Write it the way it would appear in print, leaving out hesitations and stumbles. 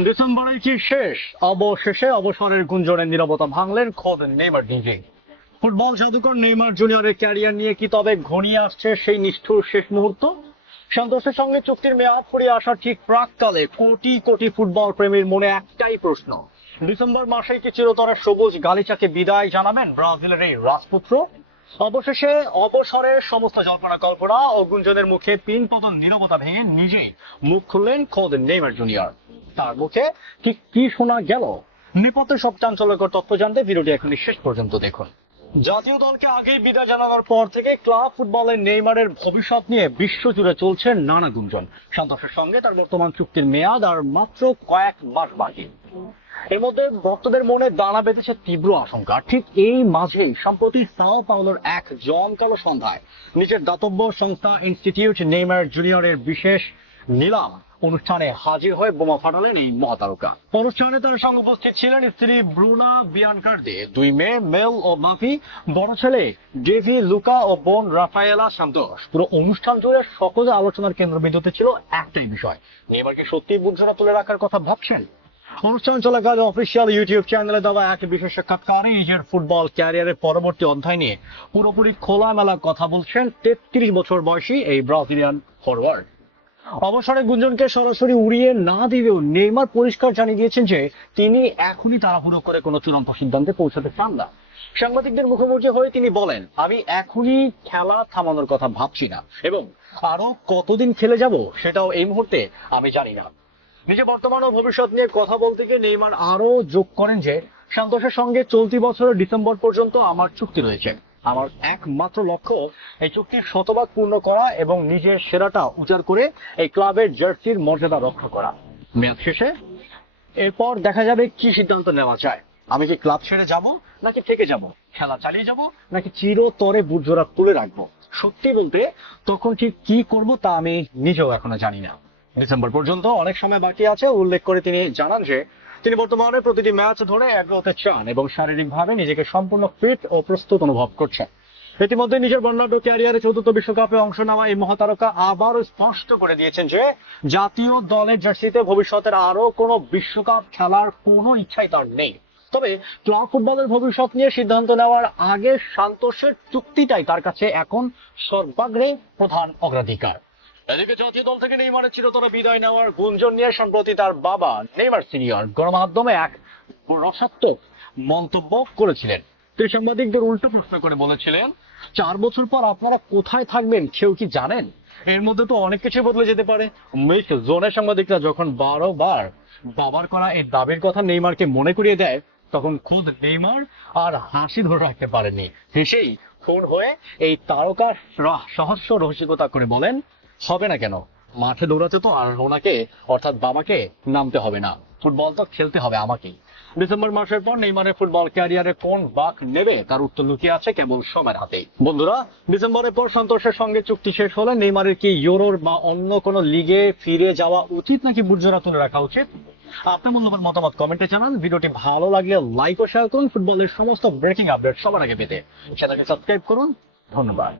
ডিসেম্বরের কি শেষ? অবশেষে অবসরের গুঞ্জনের নীরবতা ভাঙলেন খোদ নেইমার নিজেই। ফুটবল জাদুকর নেইমার জুনিয়রের ক্যারিয়ার নিয়ে কি তবে ঘনিয়ে আসছে সেই নিষ্ঠুর শেষ মুহূর্ত? সান্তোসের সঙ্গে চুক্তির মেয়াদ ফুরিয়ে আসার ঠিক প্রাককালে কোটি কোটি ফুটবল প্রেমীর মনে একটাই প্রশ্ন, ডিসেম্বর মাসেই কি চিরতরে সবুজ গালিচাকে বিদায় জানাবেন ব্রাজিলের এই রাজপুত্র? অবশেষে অবসরের সমস্ত জল্পনা কল্পনা ও গুঞ্জনের মুখে পিনপতন নীরবতা ভেঙে নিজেই মুখ খুললেন খোদ নেইমার জুনিয়র। তার মুখে ঠিক কি শোনা গেল? নেপথ্যের সব চাঞ্চল্যকর তথ্য জানতে ভিডিওটি এখনই শেষ পর্যন্ত দেখুন। জাতীয় দলকে আগেই বিদায় জানানোর পর থেকে ক্লাব ফুটবলের নেইমারের ভবিষ্যৎ নিয়ে বিশ্বজুড়ে চলছে নানা গুঞ্জন। সান্তোসের সঙ্গে তার বর্তমান চুক্তির মেয়াদ আর মাত্র কয়েক মাস বাকি। এর মধ্যে ভক্তদের মনে দানা বেঁধেছে তীব্র আশঙ্কা। ঠিক এই মাঝেই সম্প্রতি সাও পাওলোর এক জমকালো সন্ধ্যায় নিজের দাতব্য সংস্থা ইনস্টিটিউট নেইমার জুনিয়রের বিশেষ নিলাম অনুষ্ঠানে হাজির হয়ে বোমা ফাটালেন এই মহাতারকা। অনুষ্ঠানে তার সঙ্গে উপস্থিত ছিলেন স্ত্রী ব্রুনা বিয়ানকার্দে, দুই মেয়ে মেল ও মাফি, বড় ছেলে ডেভি লুকা ও বোন রাফায়েলা সান্তোস। পুরো অনুষ্ঠান জুড়ে সকলে আলোচনার কেন্দ্রবিন্দুতে ছিল একটাই বিষয়, নেইমারকে সত্যি বুঝজোড়া তুলে রাখার কথা ভাবছেন? অনুষ্ঠান চলাকালে অফিসিয়াল ইউটিউব চ্যানেলে দেওয়া এক বিশেষ সাক্ষাৎকারে নিজের ফুটবল ক্যারিয়ারের পরবর্তী অধ্যায় নিয়ে পুরোপুরি খোলামেলা কথা বলছেন 33 বছর বয়সী এই ব্রাজিলিয়ান ফরওয়ার্ড। অবসরের গুঞ্জনকে সরাসরি উড়িয়ে না দিলেও নেইমার পরিষ্কার জানিয়ে দিয়েছেন যে তিনি এখনই তাড়াহুড়ো করে কোনো চূড়ান্ত সিদ্ধান্তে পৌঁছাতে চান না। সাংবাদিকদের মুখোমুখি হয়ে তিনি বলেন, আমি এখনই খেলা থামানোর কথা ভাবছি না এবং আরো কতদিন খেলে যাব সেটাও এই মুহূর্তে আমি জানি না। নিজে বর্তমান ও ভবিষ্যৎ নিয়ে কথা বলতে গিয়ে নেইমার আরো যোগ করেন যে সান্তোসের সঙ্গে চলতি বছরের ডিসেম্বর পর্যন্ত আমার চুক্তি রয়েছে। আমার একমাত্র লক্ষ্য এই চুক্তির শতভাগ পূর্ণ করা এবং নিজের সেরাটা উজাড় করে এই ক্লাবের জার্সির মর্যাদা রক্ষা করা। মেয়াদ শেষে এরপর দেখা যাবে কি সিদ্ধান্ত নেওয়া যায়। আমি কি ক্লাব ছেড়ে যাব নাকি থেকে যাব, খেলা চালিয়ে যাব নাকি চিরতরে বুটজোড়া তুলে রাখবো, সত্যি বলতে তখন ঠিক কি করব তা আমি নিজেও এখনো জানি না। ডিসেম্বর পর্যন্ত অনেক সময় বাকি আছে উল্লেখ করে তিনি জানান যে তিনি বর্তমানে প্রতিটি ম্যাচ ধরে এগোতে চান এবং শারীরিকভাবে নিজেকে সম্পূর্ণ ফিট ও প্রস্তুত অনুভব করছেন। ইতিমধ্যে নিজের বর্ণাঢ্য ক্যারিয়ারে চতুর্থ বিশ্বকাপে অংশ নেওয়া এই মহাতারকা আবারও স্পষ্ট করে দিয়েছেন যে জাতীয় দলের জার্সিতে ভবিষ্যতের আরো কোনো বিশ্বকাপ খেলার কোনো ইচ্ছাই তার নেই। তবে ক্লাব ফুটবলের ভবিষ্যৎ নিয়ে সিদ্ধান্ত নেওয়ার আগে সান্তোসের চুক্তিটাই তার কাছে এখন সর্বাগ্রে প্রধান অগ্রাধিকার। এদিকে জাতীয় দল থেকে নেইমারের চিরতরে বিদায় নেওয়ার গুঞ্জন নিয়ে সম্প্রতি তার বাবা নেইমার সিনিয়র গণমাধ্যমে এক রসাত্মক মন্তব্য করেছিলেন। তিনি সাংবাদিকদের উল্টো প্রশ্ন করে বলেছিলেন, 4 বছর পর আপনারা কোথায় থাকবেন কেউ কি জানেন? এর মধ্যে তো অনেক কিছু বদলে যেতে পারে। মিস জোনের সাংবাদিকরা যখন 12 বার বাবার করা এই দাবির কথা নেইমারকে মনে করিয়ে দেয় তখন খুদ নেইমার আর হাসি ধরে রাখতে পারেননি। হেসেই ফোন হয়ে এই তারকার সহস্র রসিকতা করে বলেন, হবে না কেন, মাঠে দৌড়াতে তো আর ওনাকে অর্থাৎ বাবাকে নামতে হবে না, ফুটবল তো খেলতে হবে আমাকেই। ডিসেম্বর মাসের পর নেইমারের ফুটবল ক্যারিয়ারে কোন বাঁক নেবে তার উত্তর লুকিয়ে আছে কেবল সময়ের হাতেই। বন্ধুরা, ডিসেম্বরের পর সান্তোসের সঙ্গে চুক্তি শেষ হলে নেইমারের কি ইউরোর বা অন্য কোনো লিগে ফিরে যাওয়া উচিত নাকি বুটজোড়া তুলে রাখা উচিত? আপনার মূল্যবান মতামত কমেন্টে জানান। ভিডিওটি ভালো লাগলে লাইক ও শেয়ার করুন। ফুটবলের সমস্ত ব্রেকিং আপডেট সবার আগে পেতে চ্যানেলটি সাবস্ক্রাইব করুন। ধন্যবাদ।